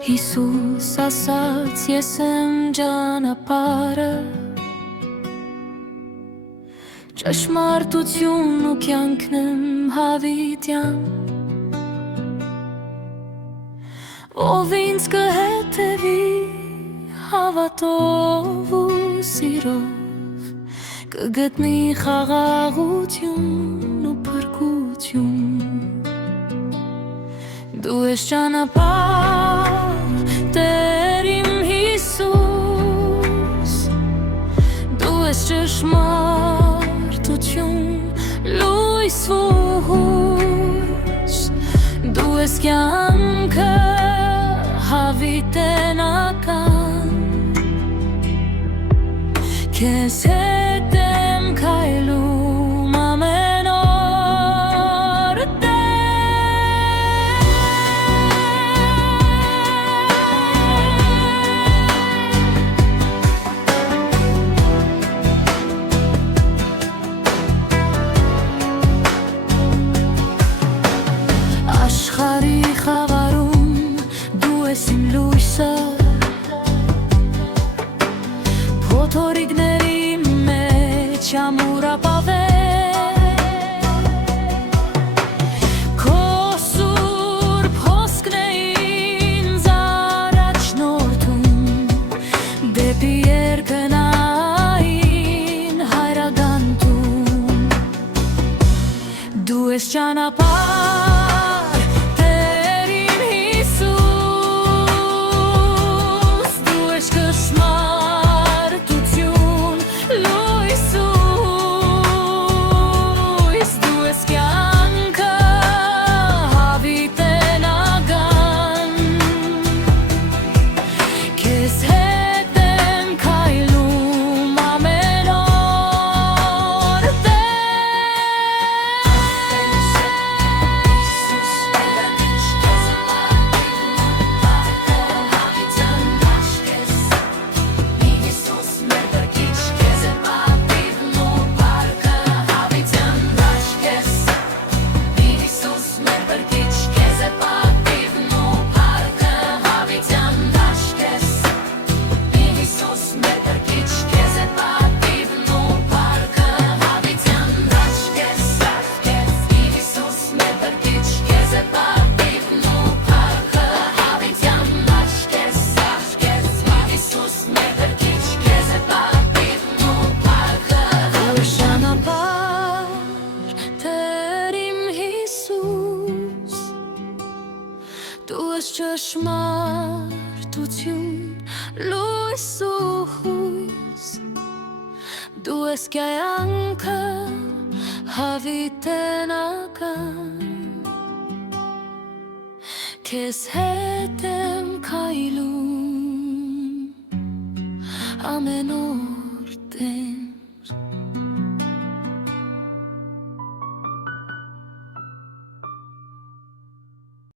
Հիսուս ասաց ես եմ ճանապարհը, ճշմարտությունն ու կյանքն եմ հավիտյան, ով ինձ կհետևի հավատով ու սիրով, կգտնի խաղաղություն ու փրկություն։ Դու ես ճանապարհ, Տեր իմ Հիսուս, դու ես ճշմարտություն, լույս ու հույս, դու ես կյանքը հավիտենական, քեզ հետ եմ քայլում ամեն օր։ Աշխարհի խավարում դու ես իմ լույսը, փոթորիկների մեջ ամուր ապավեր, քո սուրբ հոսքն է ինձ առաջնորդում դեպի երկնային հայրագանտում։ Դու ես ճանապարհ, դու ես ճշմարտություն, լույս ու հույս, դու ես կյանքը հավիտենական, քեզ հետ եմ քայլում ամեն օր։